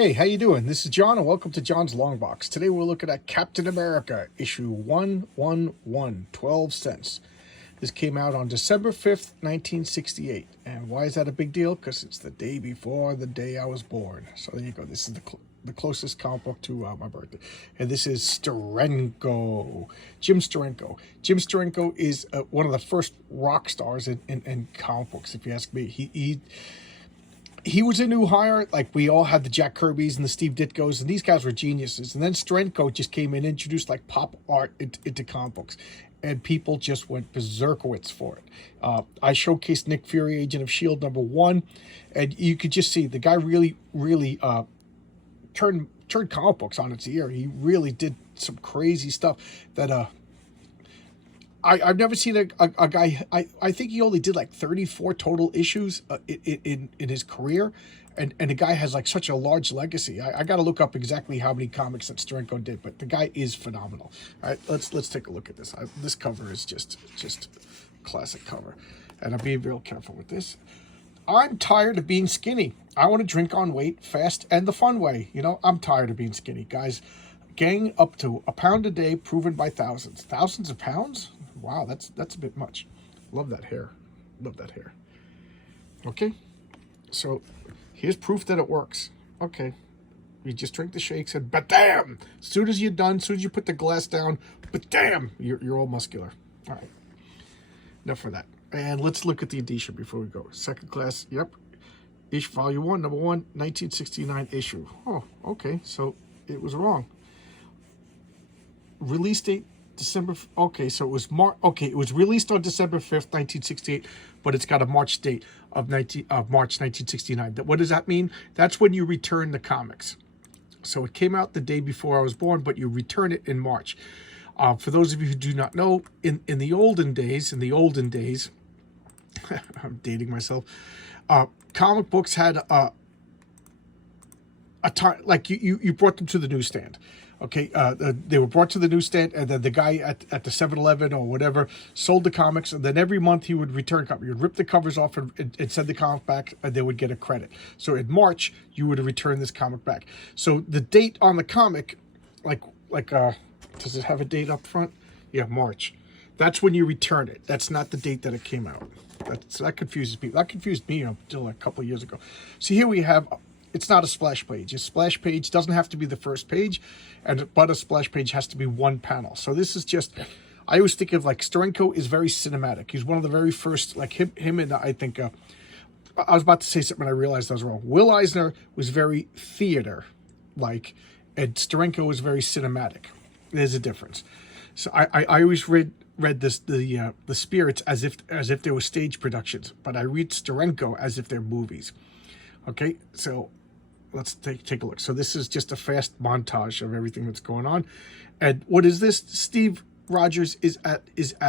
Hey, how you doing? This is John, and welcome to John's Long Box. Today we're looking at Captain America, issue 111, 12 cents. This came out on December 5th, 1968. And why is that a big deal? Because it's the day before the day I was born. So there you go. This is the closest comic book to my birthday. And this is Steranko, Jim Steranko. Jim Steranko is one of the first rock stars in comic books, if you ask me. He was a new hire. Like, we all had the Jack Kirbys and the Steve Ditkos, and these guys were geniuses. And then Steranko just came in and introduced like pop art into comic books, and people just went berserkowitz for it. I showcased Nick Fury, Agent of S.H.I.E.L.D. #1, and you could just see the guy really turned comic books on its ear. He really did some crazy stuff that I've never seen a guy. I think he only did like 34 total issues in his career, and the guy has like such a large legacy. I got to look up exactly how many comics that Steranko did, but the guy is phenomenal. All right, let's take a look at this. This cover is just classic cover, and I'm being real careful with this. I'm tired of being skinny. I want to drink on weight fast and the fun way. You know, I'm tired of being skinny, guys. Gain up to a pound a day, proven by thousands. Thousands of pounds? Wow, that's a bit much. Love that hair. Love that hair. Okay, so here's proof that it works. Okay, you just drink the shakes and ba-damn! As soon as you're done, as soon as you put the glass down, ba-damn! You're all muscular. All right, enough for that. And let's look at the edition before we go. Second class, yep. Volume 1, #1, 1969 issue. Oh, okay, so it was wrong. Release date December. Okay, so it was it was released on December 5th, 1968, but it's got a March date of March 1969. What does that mean? That's when you return the comics. So it came out the day before I was born, but you return it in March. For those of you who do not know, in the olden days, I'm dating myself. Comic books had a time, like you brought them to the newsstand. Okay, they were brought to the newsstand, and then the guy at the 7-Eleven or whatever sold the comics, and then every month he would return comics. You'd rip the covers off and send the comic back, and they would get a credit. So in March, you would return this comic back. So the date on the comic, does it have a date up front? Yeah, March. That's when you return it. That's not the date that it came out. That confuses people. That confused me until a couple of years ago. So here we have. It's not a splash page. A splash page doesn't have to be the first page, but a splash page has to be one panel. So this is just, I always think of like Steranko is very cinematic. He's one of the very first, like him and I think, I was about to say something and I realized I was wrong. Will Eisner was very theater-like, and Steranko was very cinematic. There's a difference. So I always read the spirits as if they were stage productions, but I read Steranko as if they're movies. Okay, so let's take a look. So this is just a fast montage of everything that's going on. And what is this? Steve Rogers is at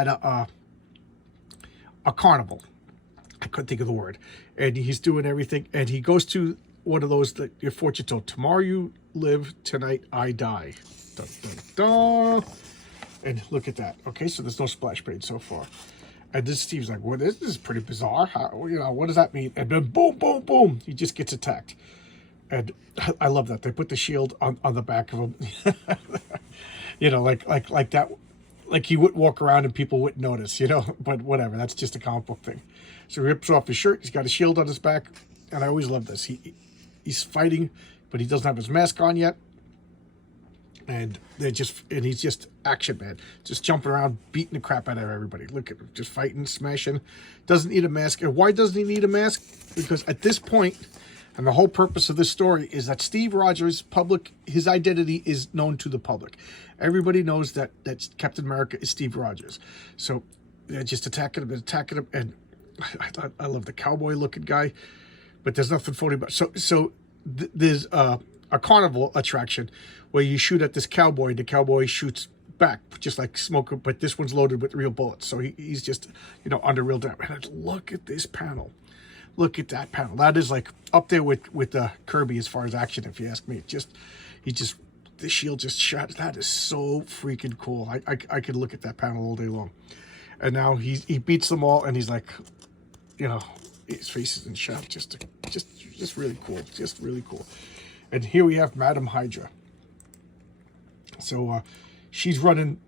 a carnival. I couldn't think of the word. And he's doing everything. And he goes to one of those that your fortune told. Tomorrow you live, tonight I die. Dun, dun, dun. And look at that. Okay, so there's no splash page so far. And this Steve's like, well, this is pretty bizarre. What does that mean? And then boom, boom, boom, he just gets attacked. And I love that. They put the shield on the back of him. Like that. Like he wouldn't walk around and people wouldn't notice, But whatever, that's just a comic book thing. So he rips off his shirt. He's got a shield on his back. And I always love this. He's fighting, but he doesn't have his mask on yet. And he's just action man, just jumping around, beating the crap out of everybody. Look at him, just fighting, smashing. Doesn't need a mask. And why doesn't he need a mask? Because at this point, and the whole purpose of this story is that Steve Rogers' his identity is known to the public. Everybody knows that Captain America is Steve Rogers. So they're just attacking him, and I love the cowboy-looking guy, but there's nothing phony about it. So there's a carnival attraction where you shoot at this cowboy, and the cowboy shoots back, just like smoke, but this one's loaded with real bullets. So he's just, under real damage. And look at this panel. Look at that panel. That is like up there with Kirby as far as action, if you ask me. The shield just shot. That is so freaking cool. I could look at that panel all day long. And now he beats them all, and he's like, his face is in shot. Just really cool. Just really cool. And here we have Madam Hydra. So she's running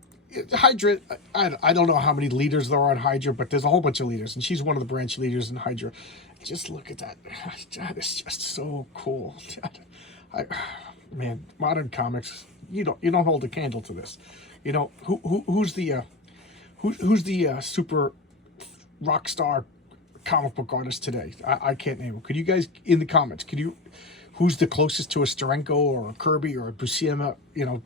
Hydra. I don't know how many leaders there are on Hydra, but there's a whole bunch of leaders, and she's one of the branch leaders in Hydra. Just look at that. That is just so cool. Man, modern comics, you don't hold a candle to this. You know, who's the super rock star comic book artist today? I can't name him. Could you guys in the comments? Who's the closest to a Steranko or a Kirby or a Buscema,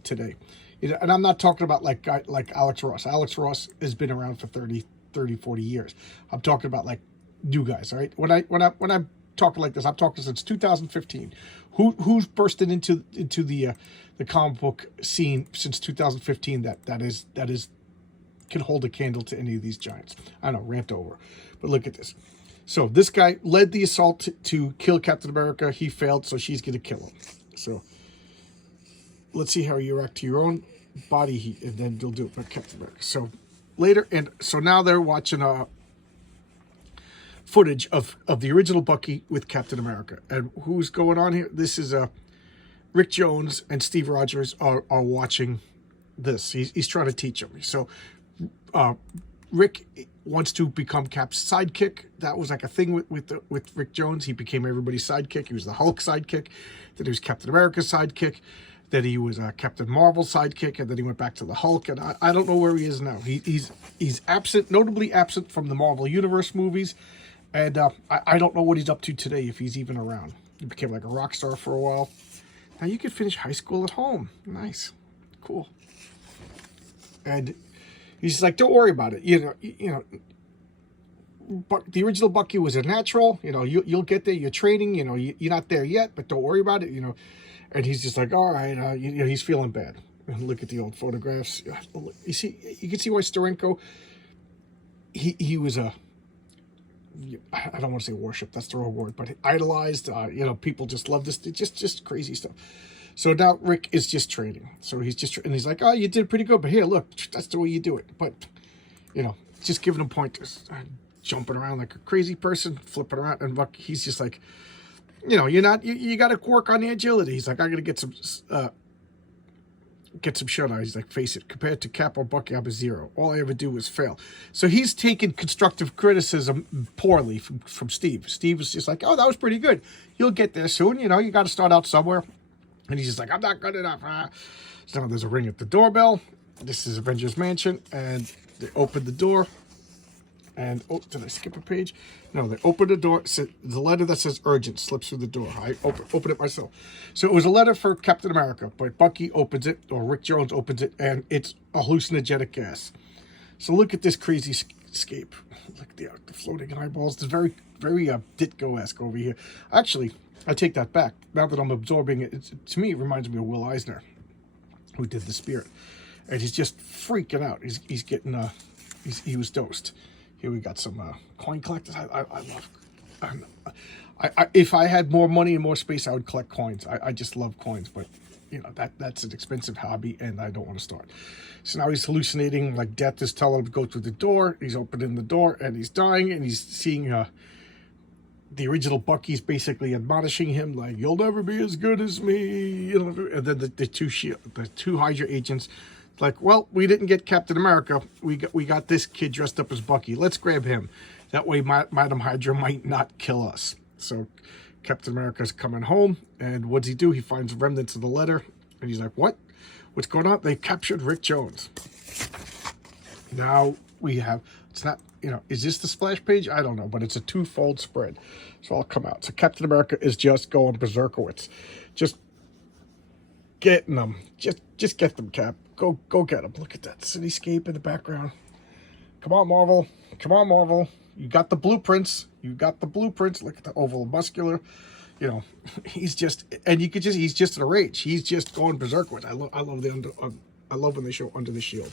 today? And I'm not talking about like Alex Ross. Alex Ross has been around for 30, 40 years. I'm talking about like new guys, all right? When I'm talking like this, I'm talking since 2015. Who's bursted into the comic book scene since 2015 that is can hold a candle to any of these giants? I know, rant over. But look at this. So this guy led the assault to kill Captain America. He failed, so she's going to kill him. So let's see how you react to your own body heat, and then you'll do it with Captain America. So later, and so now they're watching footage of the original Bucky with Captain America. And who's going on here? This is Rick Jones and Steve Rogers are watching this. He's trying to teach them. So Rick wants to become Cap's sidekick. That was like a thing with Rick Jones. He became everybody's sidekick. He was the Hulk sidekick. Then he was Captain America's sidekick. Then he was Captain Marvel's sidekick, and then he went back to the Hulk. And I don't know where he is now. He's absent, notably absent from the Marvel Universe movies. And I don't know what he's up to today, if he's even around. He became like a rock star for a while. Now you can finish high school at home. Nice. Cool. And he's like, don't worry about it. You know, but the original Bucky was a natural. You'll get there. You're training. You're not there yet, but don't worry about it. And he's just like, all right. He's feeling bad. And look at the old photographs. You can see why Steranko. He was a. I don't want to say worship. That's the wrong word, but idolized. People just love this. Just crazy stuff. So now Rick is just training. So he's like, oh, you did pretty good, but here, look, that's the way you do it. But, just giving him pointers, jumping around like a crazy person, flipping around, and Buck, he's just like, you got to work on the agility. He's like, I got to get some shut eye. He's like, face it, compared to Cap or Bucky, I'm a zero. All I ever do is fail. So he's taken constructive criticism poorly from Steve. Steve was just like, oh, that was pretty good. You'll get there soon. You got to start out somewhere. And he's just like, I'm not good enough. So now there's a ring at the doorbell. This is Avengers Mansion. And they open the door. And, did I skip a page? No, they open the door. The letter that says urgent slips through the door. I open it myself. So it was a letter for Captain America. But Bucky opens it, or Rick Jones opens it, and it's a hallucinogenic gas. So look at this crazy escape. Look at the floating eyeballs. It's very, very Ditko-esque over here. Actually, I take that back. Now that I'm absorbing it, to me, it reminds me of Will Eisner, who did The Spirit. And he's just freaking out. He's getting, he was dosed. Here we got some coin collectors. I love, if I had more money and more space, I would collect coins. I just love coins, but that's an expensive hobby, and I don't want to start. So now he's hallucinating, like death is telling him to go through the door. He's opening the door, and he's dying, and he's seeing the original Bucky's basically admonishing him, like, you'll never be as good as me. And then the two Hydra agents, like, well, we didn't get Captain America. We got this kid dressed up as Bucky. Let's grab him. That way Madam Hydra might not kill us. So Captain America's coming home, and what does he do? He finds remnants of the letter, and he's like, what? What's going on? They captured Rick Jones. Now we have, it's not, is this the splash page? I don't know, but it's a twofold spread. So I'll come out. So Captain America is just going berserkowitz. Just getting them. Just get them, Cap. Go get them. Look at that cityscape in the background. Come on, Marvel. Come on, Marvel. You got the blueprints. Look at the oval muscular. He's just, and you could just, he's just in a rage. He's just going berserkowitz. I love when they show Under the Shield.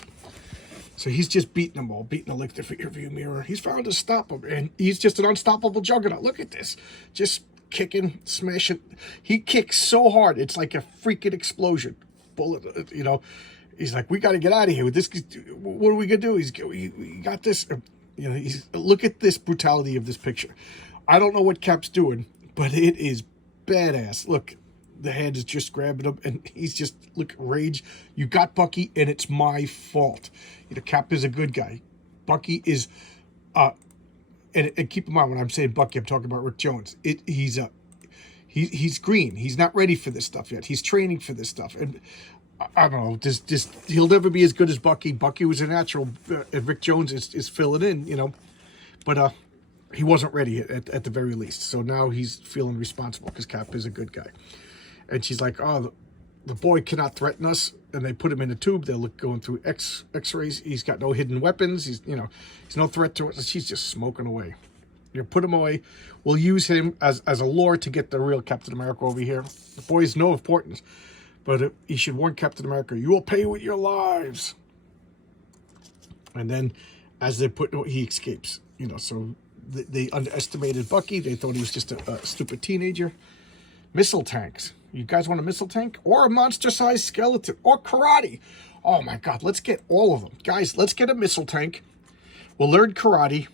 So he's just beating them all, beating them like the rearview mirror. He's found to stop them, and he's just an unstoppable juggernaut. Look at this. Just kicking, smashing. He kicks so hard, it's like a freaking explosion. Bullet, He's like, we got to get out of here with this. What are we going to do? We got this. Look at this brutality of this picture. I don't know what Cap's doing, but it is badass. Look, the head is just grabbing him, and he's just, look, rage. You got Bucky, and it's my fault. You know, Cap is a good guy. Bucky is, and keep in mind when I'm saying Bucky, I'm talking about Rick Jones. He's green. He's not ready for this stuff yet. He's training for this stuff, and I don't know. Just he'll never be as good as Bucky. Bucky was a natural, and Rick Jones is filling in, you know, but he wasn't ready at the very least. So now he's feeling responsible because Cap is a good guy. And she's like, oh, the boy cannot threaten us. And they put him in a tube. They're going through X-rays. He's got no hidden weapons. He's no threat to us. She's just smoking away. You put him away. We'll use him as a lure to get the real Captain America over here. The boy is no importance, but he should warn Captain America, you will pay with your lives. And then as he escapes, you know, so they underestimated Bucky. They thought he was just a stupid teenager. Missile tanks. You guys want a missile tank? Or a monster-sized skeleton? Or karate? Oh my God, let's get all of them. Guys, let's get a missile tank. We'll learn karate.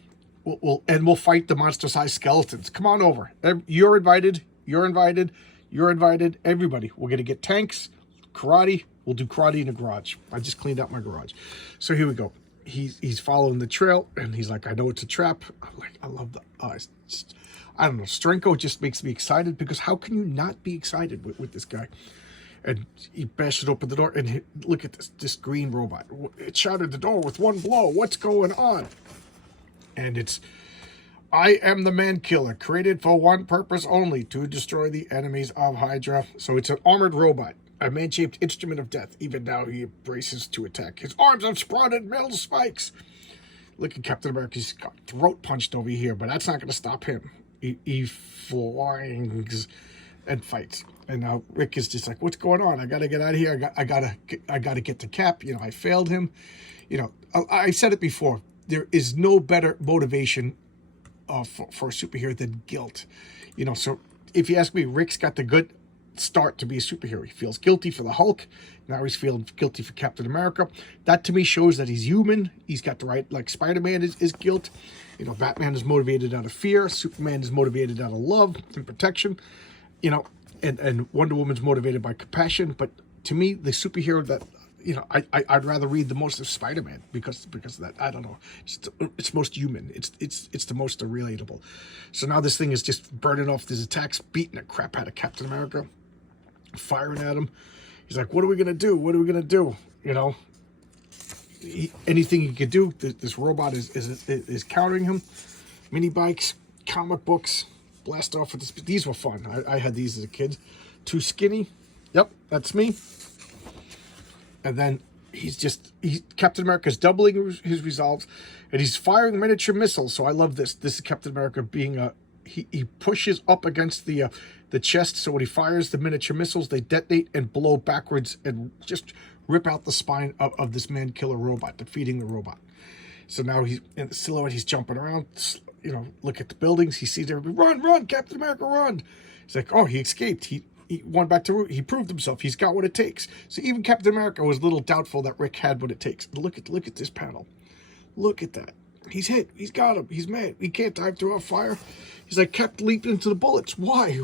We'll fight the monster-sized skeletons. Come on over. You're invited. You're invited. You're invited. Everybody. We're going to get tanks, karate. We'll do karate in the garage. I just cleaned out my garage. So here we go. He's following the trail, and he's like, I know it's a trap. I'm like, I love the eyes. I don't know. Strenko just makes me excited, because how can you not be excited with this guy? And he bashes open the door, and look at this green robot. It shattered the door with one blow. What's going on? And it's, I am the man killer, created for one purpose only, to destroy the enemies of Hydra. So it's an armored robot, a man-shaped instrument of death. Even now he braces to attack. His arms have sprouted metal spikes. Look at Captain America. He's got throat punched over here, but that's not going to stop him. He flings and fights. And now Rick is just like, what's going on? I got to get out of here. I got to get to Cap. You know, I failed him. You know, I said it before. There is no better motivation for a superhero than guilt. You know, so if you ask me, Rick's got the good start to be a superhero. He feels guilty for the Hulk. Now he's feeling guilty for Captain America. That to me shows that he's human. He's got the right, like Spider-Man is guilt. You know, Batman is motivated out of fear. Superman is motivated out of love and protection. You know, and Wonder Woman's motivated by compassion. But to me, the superhero that, you know, I'd rather read the most of Spider-Man because of that. I don't know. It's most human. It's the most relatable. So now this thing is just burning off his attacks, beating the crap out of Captain America, firing at him. He's like, what are we going to do? What are we going to do? You know, anything he could do. This robot is countering him. Mini bikes, comic books, blast off with this. These were fun. I had these as a kid. Too skinny. Yep, that's me. And then Captain America's doubling his resolves, and he's firing miniature missiles. So I love this. This is Captain America being he pushes up against the chest. So when he fires the miniature missiles, they detonate and blow backwards and just rip out the spine of this man killer robot, defeating the robot. So now he's in the silhouette. He's jumping around. You know, look at the buildings. He sees everybody. Run, Captain America, run! He's like, oh, he escaped. He went back to, he proved himself. He's got what it takes. So even Captain America was a little doubtful that Rick had what it takes. Look at this panel. Look at that. He's hit. He's got him. He's mad. He can't dive through a fire. He's like, kept leaping into the bullets. Why?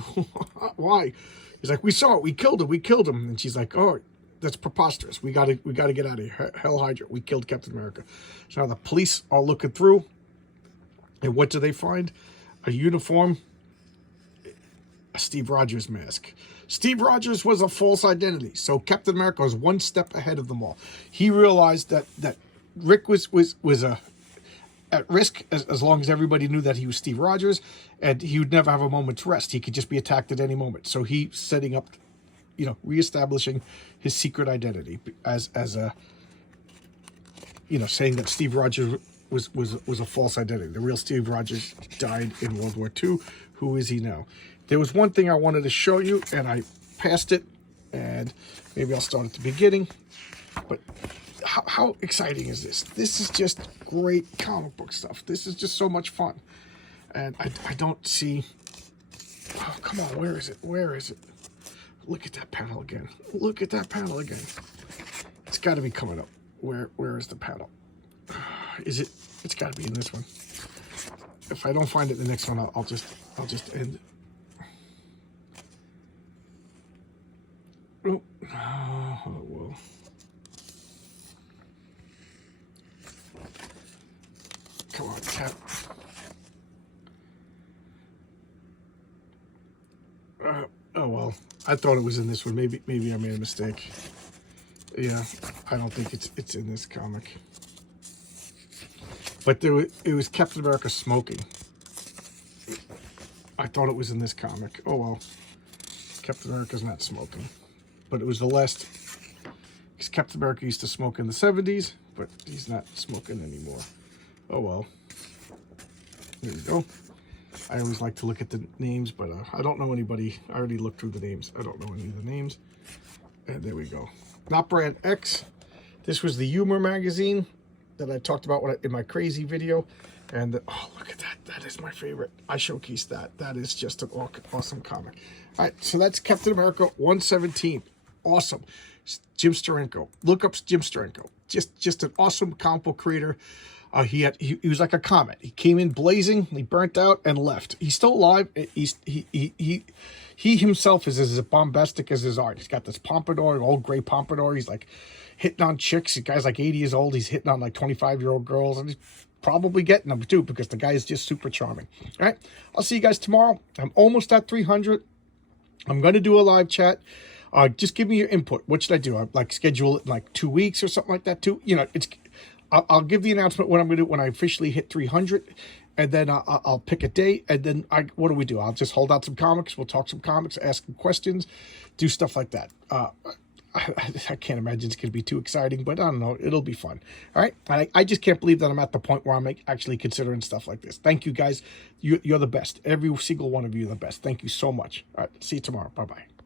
Why? He's like, we saw it. We killed him. We killed him. And she's like, oh, that's preposterous. We gotta get out of here. Hell Hydra. We killed Captain America. So now the police are looking through. And what do they find? A uniform, a Steve Rogers mask. Steve Rogers was a false identity. So Captain America was one step ahead of them all. He realized that Rick was at risk as long as everybody knew that he was Steve Rogers, and he would never have a moment's rest. He could just be attacked at any moment. So he's setting up, you know, reestablishing his secret identity as a, you know, saying that Steve Rogers was a false identity. The real Steve Rogers died in World War II. Who is he now? There was one thing I wanted to show you, and I passed it, and maybe I'll start at the beginning. But how exciting is this? This is just great comic book stuff. This is just so much fun. And I don't see... Oh, come on, where is it? Where is it? Look at that panel again. Look at that panel again. It's got to be coming up. Where is the panel? Is it? It's got to be in this one. If I don't find it in the next one, I'll just end it. Oh, well. Come on, Cap. Oh well, I thought it was in this one. Maybe I made a mistake. Yeah, I don't think it's in this comic. But it was Captain America smoking. I thought it was in this comic. Oh well, Captain America's not smoking. But it was the last. Because Captain America used to smoke in the 70s, but he's not smoking anymore. Oh well. There you go. I always like to look at the names, but I don't know anybody. I already looked through the names. I don't know any of the names. And there we go. Not Brand X. This was the humor magazine that I talked about in my crazy video. And oh, look at that. That is my favorite. I showcased that. That is just an awesome comic. All right, so that's Captain America 117. Awesome. Jim Steranko. Look up Jim Steranko. Just an awesome comic book creator. He was like a comet. He came in blazing, he burnt out and left. He's still alive. He himself is as bombastic as his art. He's got this pompadour, old gray pompadour. He's like hitting on chicks. The guy's like 80 years old. He's hitting on like 25-year-old girls, and he's probably getting them too because the guy is just super charming. All right, I'll see you guys tomorrow. I'm almost at 300. I'm going to do a live chat. Just give me your input. What should I do? I like schedule it in like 2 weeks or something like that too. You know, I'll give the announcement when I'm going to do when I officially hit 300, and then I'll pick a date, and then what do? I'll just hold out some comics. We'll talk some comics, ask some questions, do stuff like that. I can't imagine it's going to be too exciting, but I don't know. It'll be fun. All right. I just can't believe that I'm at the point where I'm actually considering stuff like this. Thank you guys. You're the best. Every single one of you are the best. Thank you so much. All right. See you tomorrow. Bye-bye.